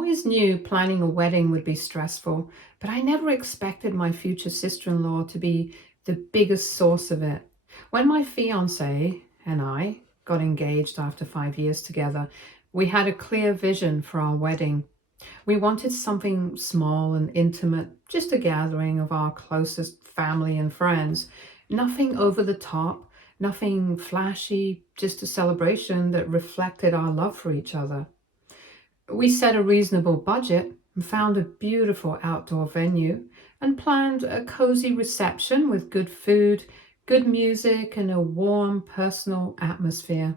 always knew planning a wedding would be stressful, but I never expected my future sister-in-law to be the biggest source of it. When my fiance and I got engaged after 5 years together, we had a clear vision for our wedding. We wanted something small and intimate, just a gathering of our closest family and friends. Nothing over the top, nothing flashy, just a celebration that reflected our love for each other. We set a reasonable budget and found a beautiful outdoor venue and planned a cozy reception with good food, good music, and a warm, personal atmosphere.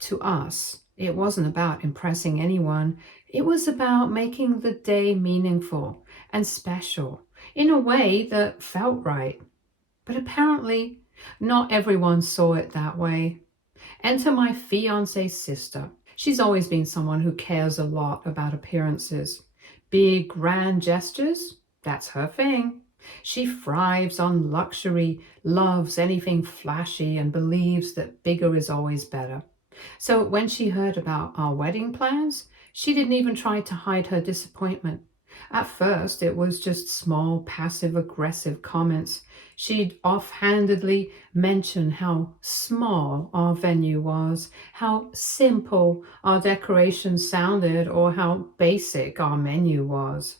To us, it wasn't about impressing anyone. It was about making the day meaningful and special in a way that felt right. But apparently, not everyone saw it that way. Enter my fiance's sister. She's always been someone who cares a lot about appearances. Big, grand gestures, that's her thing. She thrives on luxury, loves anything flashy, and believes that bigger is always better. So when she heard about our wedding plans, she didn't even try to hide her disappointment. At first, it was just small, passive-aggressive comments. She'd offhandedly mention how small our venue was, how simple our decorations sounded, or how basic our menu was.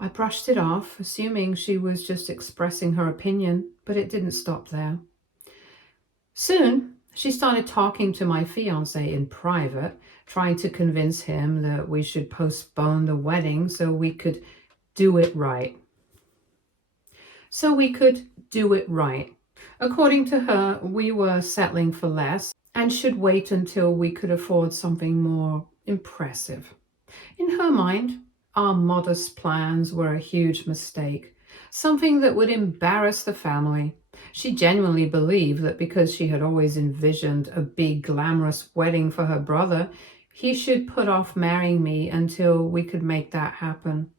I brushed it off, assuming she was just expressing her opinion, but it didn't stop there. Soon, she started talking to my fiancé in private, trying to convince him that we should postpone the wedding so we could do it right. According to her, we were settling for less and should wait until we could afford something more impressive. In her mind, our modest plans were a huge mistake, something that would embarrass the family. She genuinely believed that because she had always envisioned a big, glamorous wedding for her brother, he should put off marrying me until we could make that happen.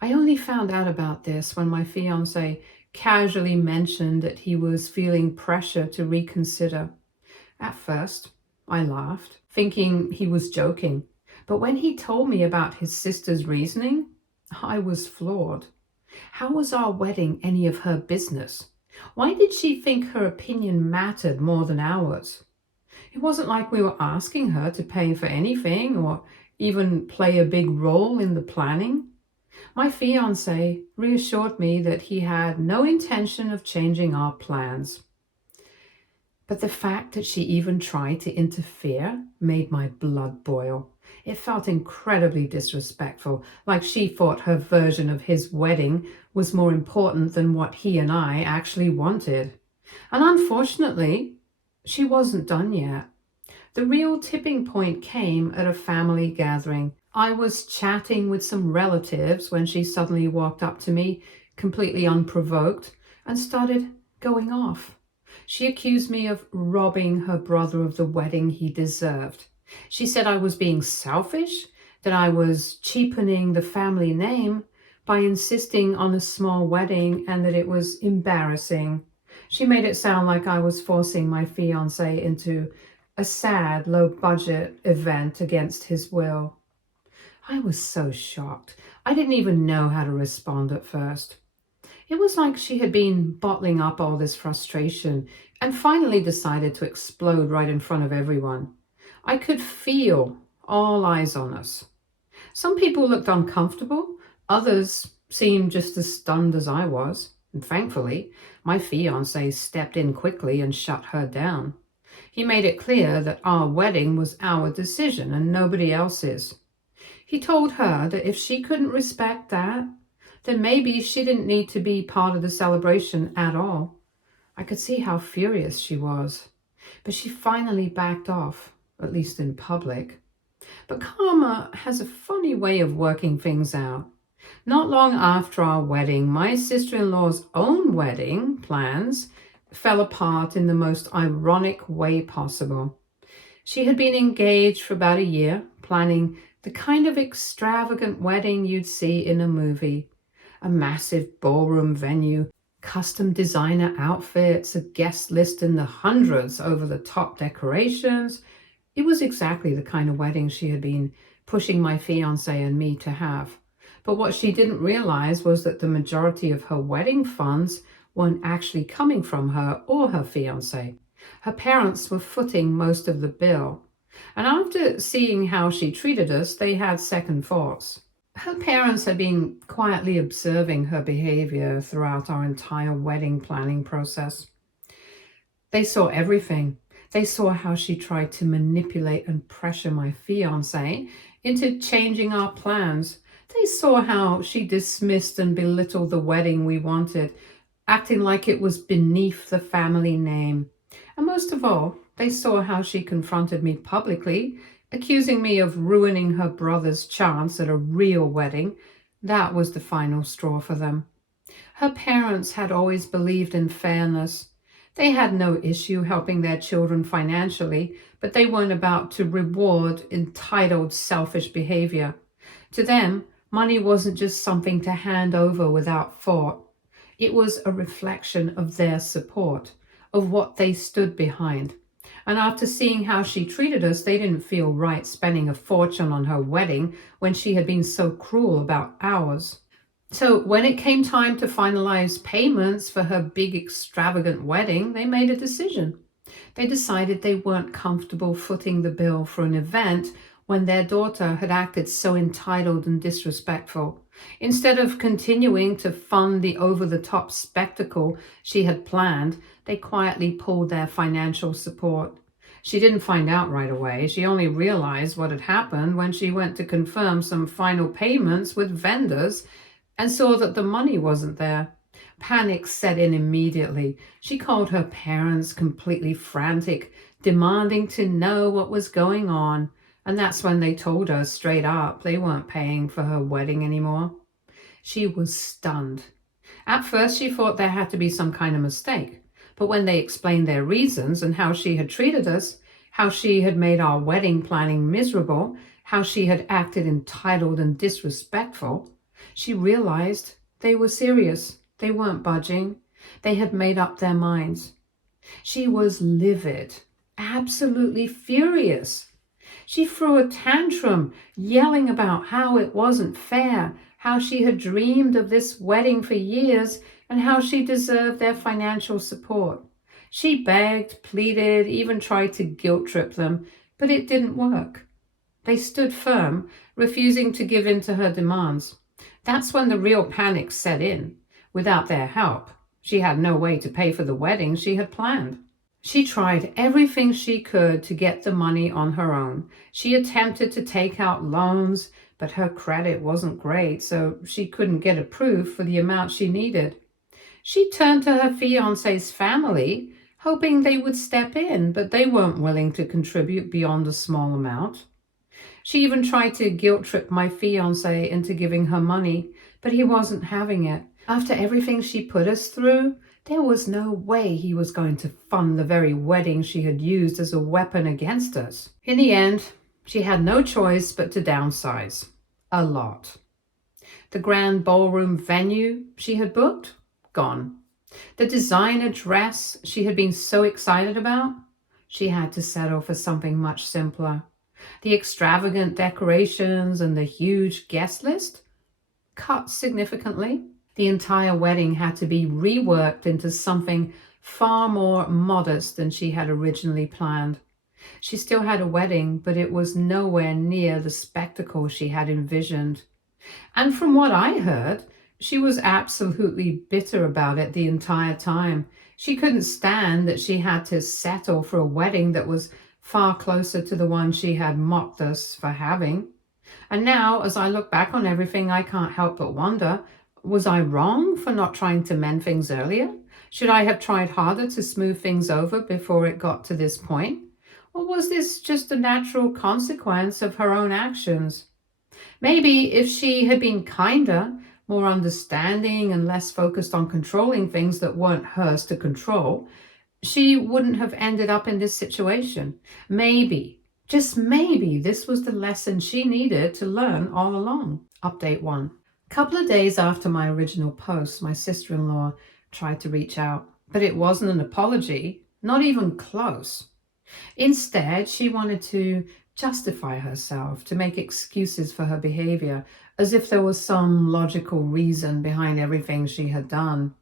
I only found out about this when my fiancé casually mentioned that he was feeling pressure to reconsider. At first, I laughed, thinking he was joking. But when he told me about his sister's reasoning, I was floored. How was our wedding any of her business? Why did she think her opinion mattered more than ours? It wasn't like we were asking her to pay for anything or even play a big role in the planning. My fiancé reassured me that he had no intention of changing our plans. But the fact that she even tried to interfere made my blood boil. It felt incredibly disrespectful, like she thought her version of his wedding was more important than what he and I actually wanted. And unfortunately, she wasn't done yet. The real tipping point came at a family gathering. I was chatting with some relatives when she suddenly walked up to me, completely unprovoked, and started going off. She accused me of robbing her brother of the wedding he deserved. She said I was being selfish, that I was cheapening the family name by insisting on a small wedding, and that it was embarrassing. She made it sound like I was forcing my fiancé into a sad, low-budget event against his will. I was so shocked. I didn't even know how to respond at first. It was like she had been bottling up all this frustration and finally decided to explode right in front of everyone. I could feel all eyes on us. Some people looked uncomfortable, others seemed just as stunned as I was, and thankfully, my fiancé stepped in quickly and shut her down. He made it clear that our wedding was our decision and nobody else's. He told her that if she couldn't respect that, then maybe she didn't need to be part of the celebration at all. I could see how furious she was, but she finally backed off, at least in public. But karma has a funny way of working things out. Not long after our wedding, my sister-in-law's own wedding plans fell apart in the most ironic way possible. She had been engaged for about a year, planning the kind of extravagant wedding you'd see in a movie. A massive ballroom venue, custom designer outfits, a guest list in the hundreds, over-the-top decorations. It was exactly the kind of wedding she had been pushing my fiance and me to have. But what she didn't realize was that the majority of her wedding funds weren't actually coming from her or her fiance. Her parents were footing most of the bill. And after seeing how she treated us, they had second thoughts. Her parents had been quietly observing her behavior throughout our entire wedding planning process. They saw everything. They saw how she tried to manipulate and pressure my fiancé into changing our plans. They saw how she dismissed and belittled the wedding we wanted, acting like it was beneath the family name. And most of all, they saw how she confronted me publicly, accusing me of ruining her brother's chance at a real wedding. That was the final straw for them. Her parents had always believed in fairness. They had no issue helping their children financially, but they weren't about to reward entitled, selfish behavior. To them, money wasn't just something to hand over without thought. It was a reflection of their support, of what they stood behind. And after seeing how she treated us, they didn't feel right spending a fortune on her wedding when she had been so cruel about ours. So when it came time to finalize payments for her big extravagant wedding, they made a decision. They decided they weren't comfortable footing the bill for an event when their daughter had acted so entitled and disrespectful. Instead of continuing to fund the over-the-top spectacle she had planned, they quietly pulled their financial support. She didn't find out right away. She only realized what had happened when she went to confirm some final payments with vendors and saw that the money wasn't there. Panic set in immediately. She called her parents completely frantic, demanding to know what was going on. And that's when they told her straight up they weren't paying for her wedding anymore. She was stunned. At first, she thought there had to be some kind of mistake. But when they explained their reasons and how she had treated us, how she had made our wedding planning miserable, how she had acted entitled and disrespectful, she realized they were serious. They weren't budging. They had made up their minds. She was livid, absolutely furious. She threw a tantrum, yelling about how it wasn't fair, how she had dreamed of this wedding for years, and how she deserved their financial support. She begged, pleaded, even tried to guilt-trip them, but it didn't work. They stood firm, refusing to give in to her demands. That's when the real panic set in. Without their help, she had no way to pay for the wedding she had planned. She tried everything she could to get the money on her own. She attempted to take out loans, but her credit wasn't great, so she couldn't get approved for the amount she needed. She turned to her fiancé's family, hoping they would step in, but they weren't willing to contribute beyond a small amount. She even tried to guilt-trip my fiancé into giving her money, but he wasn't having it. After everything she put us through, there was no way he was going to fund the very wedding she had used as a weapon against us. In the end, she had no choice but to downsize. A lot. The grand ballroom venue she had booked? Gone. The designer dress she had been so excited about? She had to settle for something much simpler. The extravagant decorations and the huge guest list? Cut significantly. The entire wedding had to be reworked into something far more modest than she had originally planned. She still had a wedding, but it was nowhere near the spectacle she had envisioned. And from what I heard, she was absolutely bitter about it the entire time. She couldn't stand that she had to settle for a wedding that was far closer to the one she had mocked us for having. And now, as I look back on everything, I can't help but wonder, was I wrong for not trying to mend things earlier? Should I have tried harder to smooth things over before it got to this point? Or was this just a natural consequence of her own actions? Maybe if she had been kinder, more understanding, and less focused on controlling things that weren't hers to control, she wouldn't have ended up in this situation. Maybe, just maybe, this was the lesson she needed to learn all along. Update 1. A couple of days after my original post, my sister-in-law tried to reach out, but it wasn't an apology, not even close. Instead, she wanted to justify herself, to make excuses for her behavior, as if there was some logical reason behind everything she had done.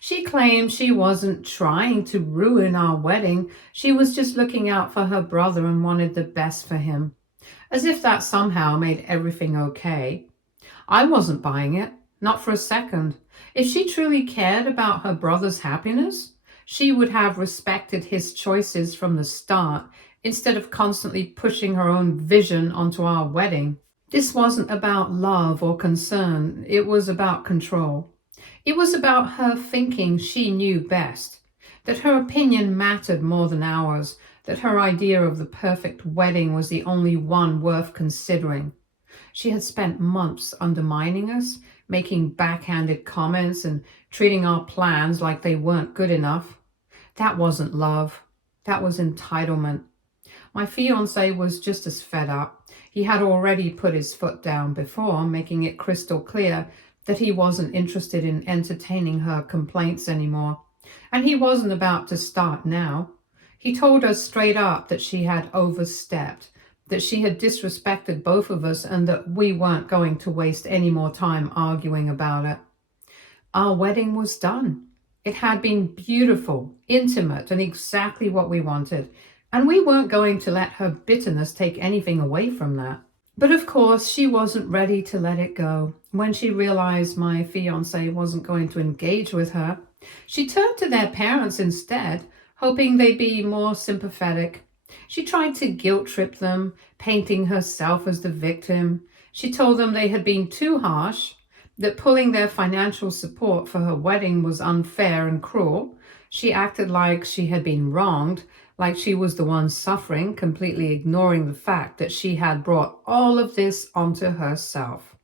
She claimed she wasn't trying to ruin our wedding. She was just looking out for her brother and wanted the best for him, as if that somehow made everything okay. I wasn't buying it, not for a second. If she truly cared about her brother's happiness, she would have respected his choices from the start instead of constantly pushing her own vision onto our wedding. This wasn't about love or concern. It was about control. It was about her thinking she knew best, that her opinion mattered more than ours, that her idea of the perfect wedding was the only one worth considering. She had spent months undermining us, making backhanded comments and treating our plans like they weren't good enough. That wasn't love. That was entitlement. My fiancé was just as fed up. He had already put his foot down before, making it crystal clear that he wasn't interested in entertaining her complaints anymore. And he wasn't about to start now. He told us straight up that she had overstepped, that she had disrespected both of us, and that we weren't going to waste any more time arguing about it. Our wedding was done. It had been beautiful, intimate, and exactly what we wanted, and we weren't going to let her bitterness take anything away from that. But of course, she wasn't ready to let it go. When she realized my fiancé wasn't going to engage with her, she turned to their parents instead, hoping they'd be more sympathetic. She tried to guilt trip them, painting herself as the victim. She told them they had been too harsh, that pulling their financial support for her wedding was unfair and cruel. She acted like she had been wronged, like she was the one suffering, completely ignoring the fact that she had brought all of this onto herself.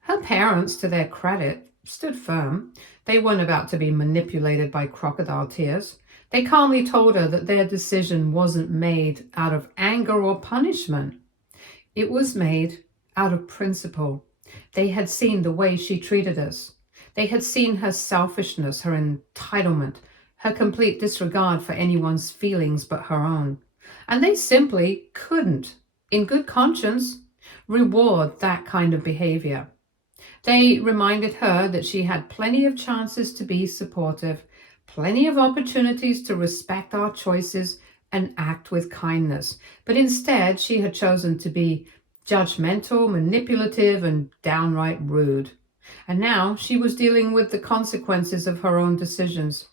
Her parents, to their credit, stood firm. They weren't about to be manipulated by crocodile tears. They calmly told her that their decision wasn't made out of anger or punishment. It was made out of principle. They had seen the way she treated us. They had seen her selfishness, her entitlement, her complete disregard for anyone's feelings but her own. And they simply couldn't, in good conscience, reward that kind of behavior. They reminded her that she had plenty of chances to be supportive, plenty of opportunities to respect our choices and act with kindness. But instead, she had chosen to be judgmental, manipulative, and downright rude. And now she was dealing with the consequences of her own decisions.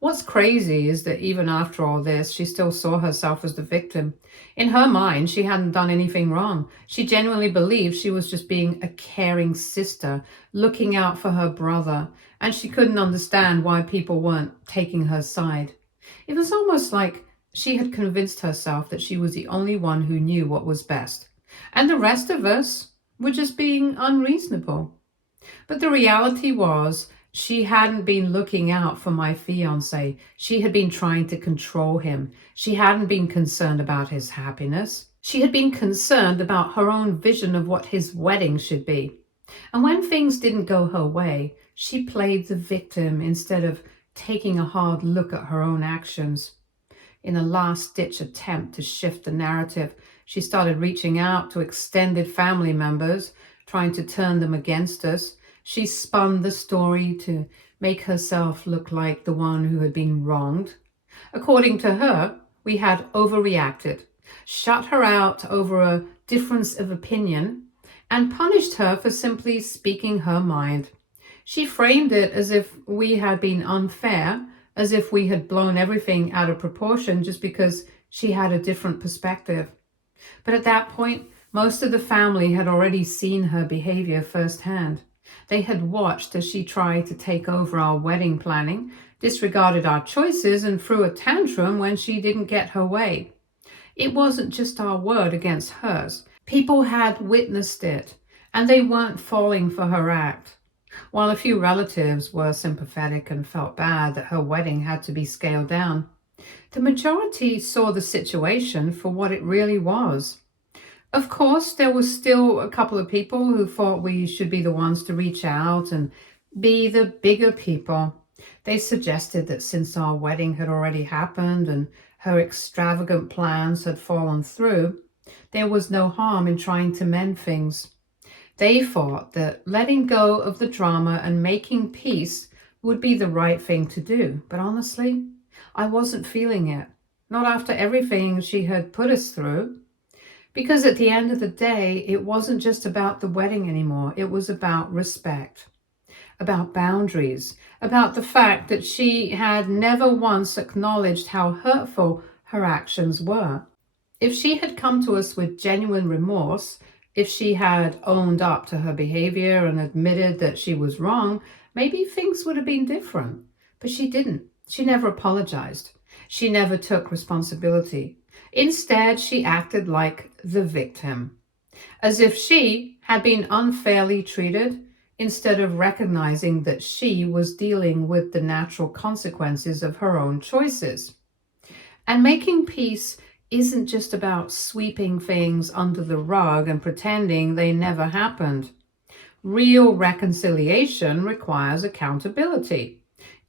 What's crazy is that even after all this, she still saw herself as the victim. In her mind, she hadn't done anything wrong. She genuinely believed she was just being a caring sister, looking out for her brother, and she couldn't understand why people weren't taking her side. It was almost like she had convinced herself that she was the only one who knew what was best, and the rest of us were just being unreasonable. But the reality was, she hadn't been looking out for my fiancé. She had been trying to control him. She hadn't been concerned about his happiness. She had been concerned about her own vision of what his wedding should be. And when things didn't go her way, she played the victim instead of taking a hard look at her own actions. In a last-ditch attempt to shift the narrative, she started reaching out to extended family members, trying to turn them against us. She spun the story to make herself look like the one who had been wronged. According to her, we had overreacted, shut her out over a difference of opinion, and punished her for simply speaking her mind. She framed it as if we had been unfair, as if we had blown everything out of proportion just because she had a different perspective. But at that point, most of the family had already seen her behavior firsthand. They had watched as she tried to take over our wedding planning, disregarded our choices, and threw a tantrum when she didn't get her way. It wasn't just our word against hers. People had witnessed it, and they weren't falling for her act. While a few relatives were sympathetic and felt bad that her wedding had to be scaled down, the majority saw the situation for what it really was. Of course, there was still a couple of people who thought we should be the ones to reach out and be the bigger people. They suggested that since our wedding had already happened and her extravagant plans had fallen through, There was no harm in trying to mend things. They thought that letting go of the drama and making peace would be the right thing to do. But honestly, I wasn't feeling it. Not after everything she had put us through. Because at the end of the day, it wasn't just about the wedding anymore. It was about respect, about boundaries, about the fact that she had never once acknowledged how hurtful her actions were. If she had come to us with genuine remorse, if she had owned up to her behavior and admitted that she was wrong, maybe things would have been different. But she didn't. She never apologized. She never took responsibility. Instead, she acted like the victim, as if she had been unfairly treated, instead of recognizing that she was dealing with the natural consequences of her own choices. And making peace isn't just about sweeping things under the rug and pretending they never happened. Real reconciliation requires accountability.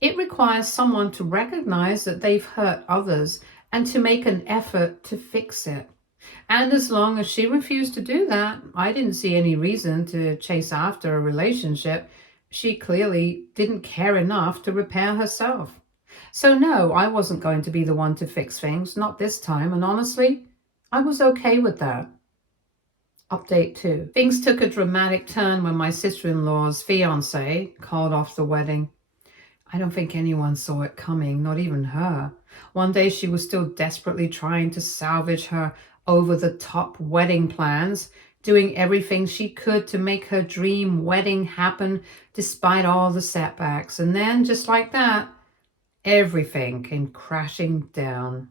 It requires someone to recognize that they've hurt others and to make an effort to fix it. And as long as she refused to do that, I didn't see any reason to chase after a relationship. She clearly didn't care enough to repair herself. So no, I wasn't going to be the one to fix things, not this time, and honestly, I was okay with that. Update 2. Things took a dramatic turn when my sister-in-law's fiance called off the wedding. I don't think anyone saw it coming, not even her. One day she was still desperately trying to salvage her over-the-top wedding plans, doing everything she could to make her dream wedding happen despite all the setbacks. And then, just like that, everything came crashing down.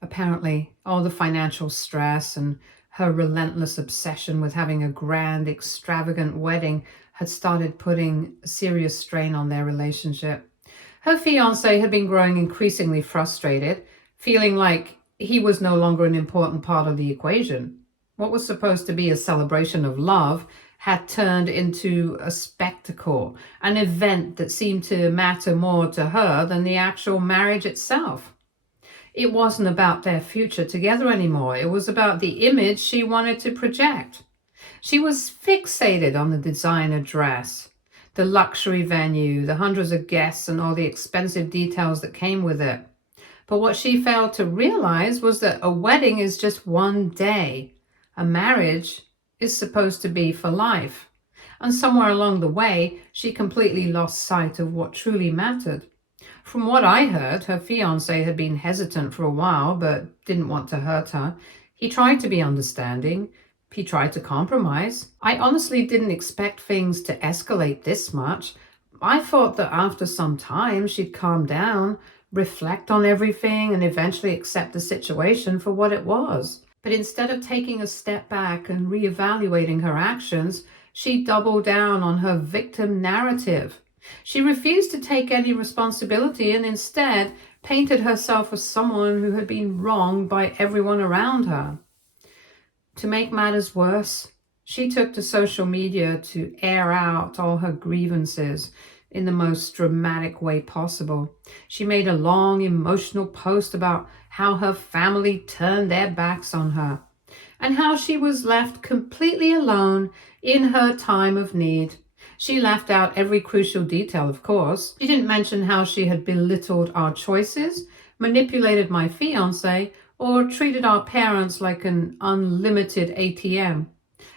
Apparently, all the financial stress and her relentless obsession with having a grand, extravagant wedding had started putting a serious strain on their relationship. Her fiancé had been growing increasingly frustrated, feeling like he was no longer an important part of the equation. What was supposed to be a celebration of love had turned into a spectacle, an event that seemed to matter more to her than the actual marriage itself. It wasn't about their future together anymore. It was about the image she wanted to project. She was fixated on the designer dress, the luxury venue, the hundreds of guests, and all the expensive details that came with it. But what she failed to realize was that a wedding is just one day. A marriage is supposed to be for life. And somewhere along the way, she completely lost sight of what truly mattered. From what I heard, her fiancé had been hesitant for a while, but didn't want to hurt her. He tried to be understanding. He tried to compromise. I honestly didn't expect things to escalate this much. I thought that after some time, she'd calm down, reflect on everything, and eventually accept the situation for what it was. But instead of taking a step back and reevaluating her actions, she doubled down on her victim narrative. She refused to take any responsibility and instead painted herself as someone who had been wronged by everyone around her. To make matters worse, she took to social media to air out all her grievances in the most dramatic way possible. She made a long emotional post about how her family turned their backs on her and how she was left completely alone in her time of need. She left out every crucial detail, of course. She didn't mention how she had belittled our choices, manipulated my fiancé, or treated our parents like an unlimited ATM.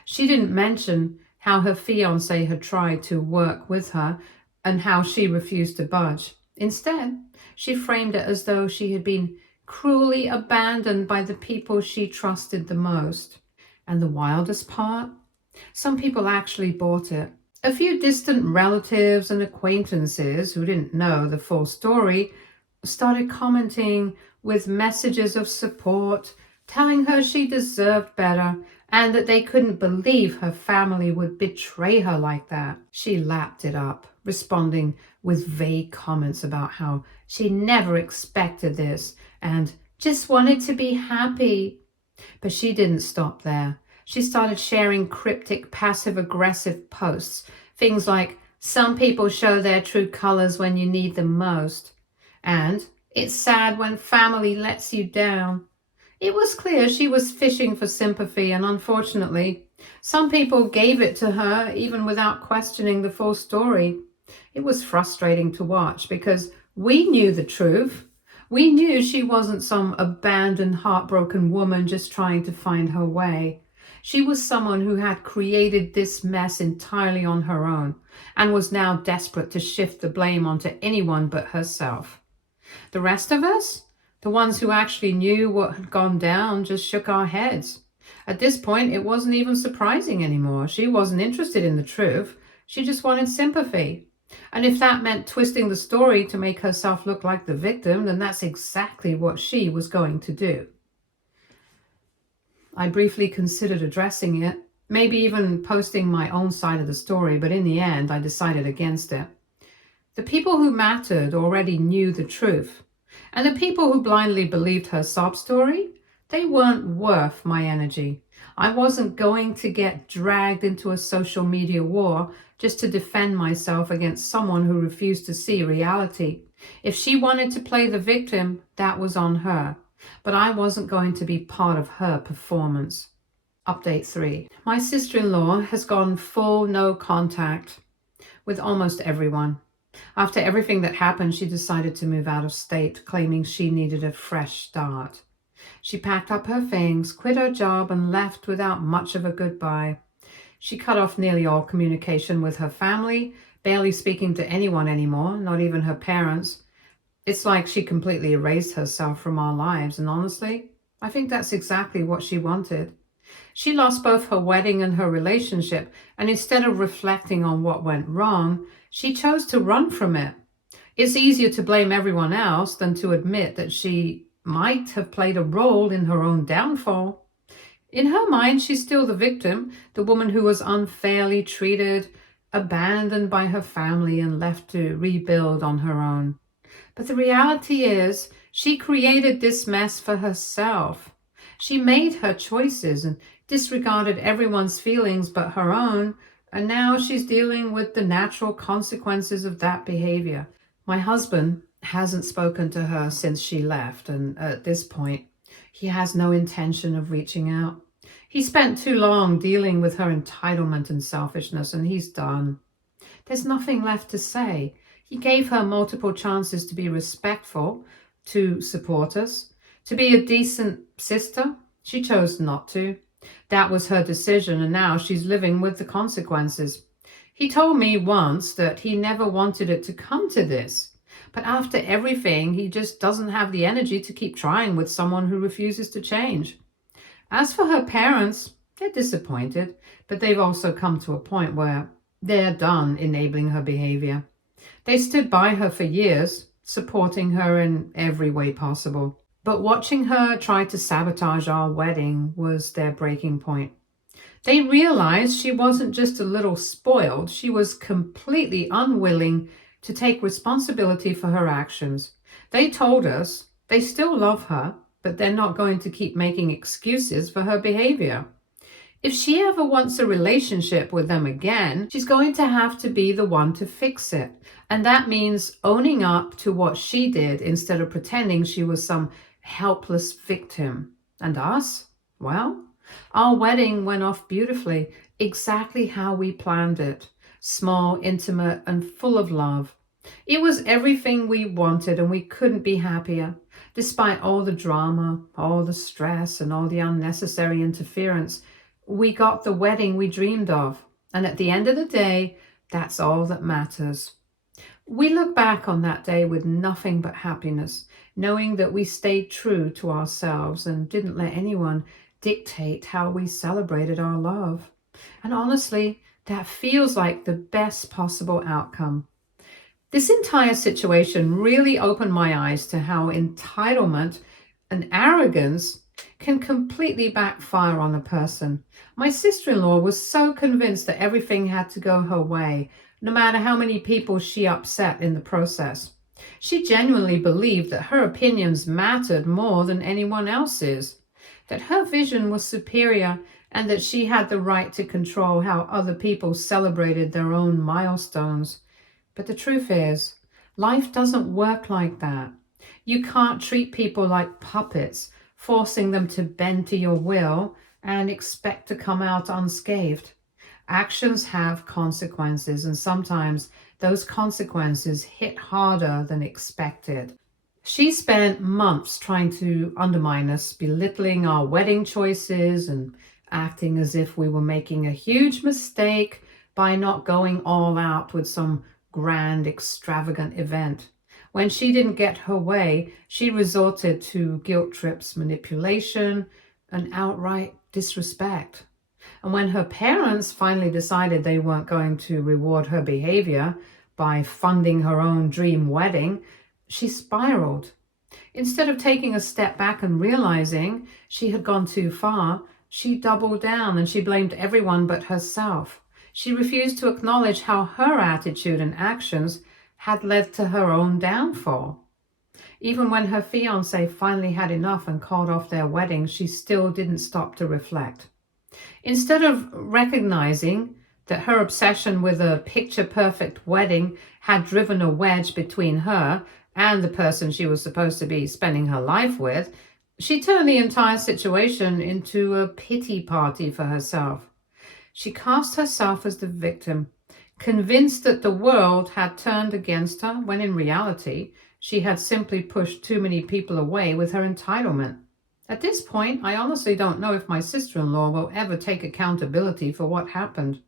She didn't mention how her fiancé had tried to work with her and how she refused to budge. Instead, she framed it as though she had been cruelly abandoned by the people she trusted the most. And the wildest part? Some people actually bought it. A few distant relatives and acquaintances who didn't know the full story started commenting with messages of support, telling her she deserved better and that they couldn't believe her family would betray her like that. She lapped it up, responding with vague comments about how she never expected this and just wanted to be happy. But she didn't stop there. She started sharing cryptic, passive-aggressive posts, things like, "Some people show their true colors when you need them most," and "It's sad when family lets you down." It was clear she was fishing for sympathy, and unfortunately, some people gave it to her even without questioning the full story. It was frustrating to watch because we knew the truth. We knew she wasn't some abandoned, heartbroken woman just trying to find her way. She was someone who had created this mess entirely on her own and was now desperate to shift the blame onto anyone but herself. The rest of us, the ones who actually knew what had gone down, just shook our heads. At this point, it wasn't even surprising anymore. She wasn't interested in the truth. She just wanted sympathy. And if that meant twisting the story to make herself look like the victim, then that's exactly what she was going to do. I briefly considered addressing it, maybe even posting my own side of the story, but in the end, I decided against it. The people who mattered already knew the truth, and the people who blindly believed her sob story, they weren't worth my energy. I wasn't going to get dragged into a social media war just to defend myself against someone who refused to see reality. If she wanted to play the victim, that was on her, but I wasn't going to be part of her performance. Update 3. My sister-in-law has gone full no contact with almost everyone. After everything that happened, she decided to move out of state, claiming she needed a fresh start. She packed up her things, quit her job, and left without much of a goodbye. She cut off nearly all communication with her family, barely speaking to anyone anymore, not even her parents. It's like she completely erased herself from our lives, and honestly, I think that's exactly what she wanted. She lost both her wedding and her relationship, and instead of reflecting on what went wrong, she chose to run from it. It's easier to blame everyone else than to admit that she might have played a role in her own downfall. In her mind, she's still the victim, the woman who was unfairly treated, abandoned by her family, and left to rebuild on her own. But the reality is, she created this mess for herself. She made her choices and disregarded everyone's feelings but her own, and now she's dealing with the natural consequences of that behavior. My husband hasn't spoken to her since she left, and at this point, he has no intention of reaching out. He spent too long dealing with her entitlement and selfishness, and he's done. There's nothing left to say. He gave her multiple chances to be respectful, to support us, to be a decent sister. She chose not to. That was her decision, and now she's living with the consequences. He told me once that he never wanted it to come to this, but after everything, he just doesn't have the energy to keep trying with someone who refuses to change. As for her parents, they're disappointed, but they've also come to a point where they're done enabling her behavior. They stood by her for years, supporting her in every way possible. But watching her try to sabotage our wedding was their breaking point. They realized she wasn't just a little spoiled, she was completely unwilling to take responsibility for her actions. They told us they still love her, but they're not going to keep making excuses for her behavior. If she ever wants a relationship with them again, she's going to have to be the one to fix it. And that means owning up to what she did instead of pretending she was some helpless victim. And us? Well, our wedding went off beautifully, exactly how we planned it. Small, intimate, and full of love. It was everything we wanted, and we couldn't be happier. Despite all the drama, all the stress, and all the unnecessary interference, we got the wedding we dreamed of. And at the end of the day, that's all that matters. We look back on that day with nothing but happiness, knowing that we stayed true to ourselves and didn't let anyone dictate how we celebrated our love. And honestly, that feels like the best possible outcome. This entire situation really opened my eyes to how entitlement and arrogance can completely backfire on a person. My sister-in-law was so convinced that everything had to go her way, no matter how many people she upset in the process. She genuinely believed that her opinions mattered more than anyone else's, that her vision was superior, and that she had the right to control how other people celebrated their own milestones. But the truth is, life doesn't work like that. You can't treat people like puppets, forcing them to bend to your will and expect to come out unscathed. Actions have consequences, and sometimes those consequences hit harder than expected. She spent months trying to undermine us, belittling our wedding choices and acting as if we were making a huge mistake by not going all out with some grand, extravagant event. When she didn't get her way, she resorted to guilt trips, manipulation, and outright disrespect. And when her parents finally decided they weren't going to reward her behavior by funding her own dream wedding, she spiraled. Instead of taking a step back and realizing she had gone too far, she doubled down and she blamed everyone but herself. She refused to acknowledge how her attitude and actions had led to her own downfall. Even when her fiancé finally had enough and called off their wedding, she still didn't stop to reflect. Instead of recognizing that her obsession with a picture-perfect wedding had driven a wedge between her and the person she was supposed to be spending her life with, she turned the entire situation into a pity party for herself. She cast herself as the victim, convinced that the world had turned against her, when in reality, she had simply pushed too many people away with her entitlement. At this point, I honestly don't know if my sister-in-law will ever take accountability for what happened.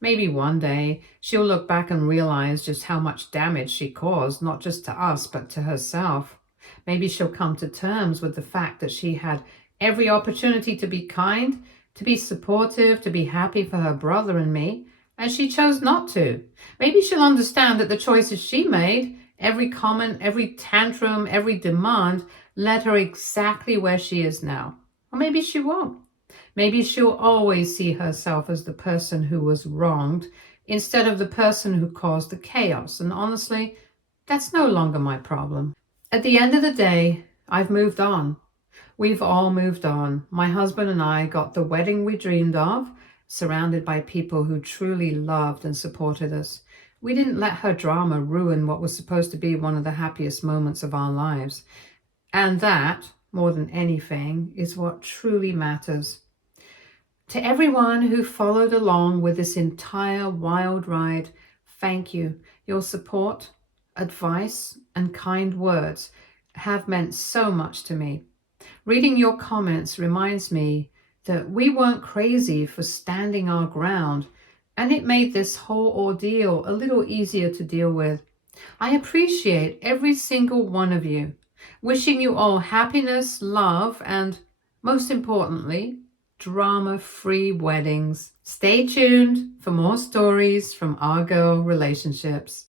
Maybe one day she'll look back and realize just how much damage she caused, not just to us, but to herself. Maybe she'll come to terms with the fact that she had every opportunity to be kind, to be supportive, to be happy for her brother and me, and she chose not to. Maybe she'll understand that the choices she made, every comment, every tantrum, every demand, led her exactly where she is now. Or maybe she won't. Maybe she'll always see herself as the person who was wronged instead of the person who caused the chaos. And honestly, that's no longer my problem. At the end of the day, I've moved on. We've all moved on. My husband and I got the wedding we dreamed of, surrounded by people who truly loved and supported us. We didn't let her drama ruin what was supposed to be one of the happiest moments of our lives. And that, more than anything, is what truly matters. To everyone who followed along with this entire wild ride, thank you. Your support, advice, and kind words have meant so much to me. Reading your comments reminds me that we weren't crazy for standing our ground, and it made this whole ordeal a little easier to deal with. I appreciate every single one of you. Wishing you all happiness, love, and most importantly, drama-free weddings. Stay tuned for more stories from our girl relationships.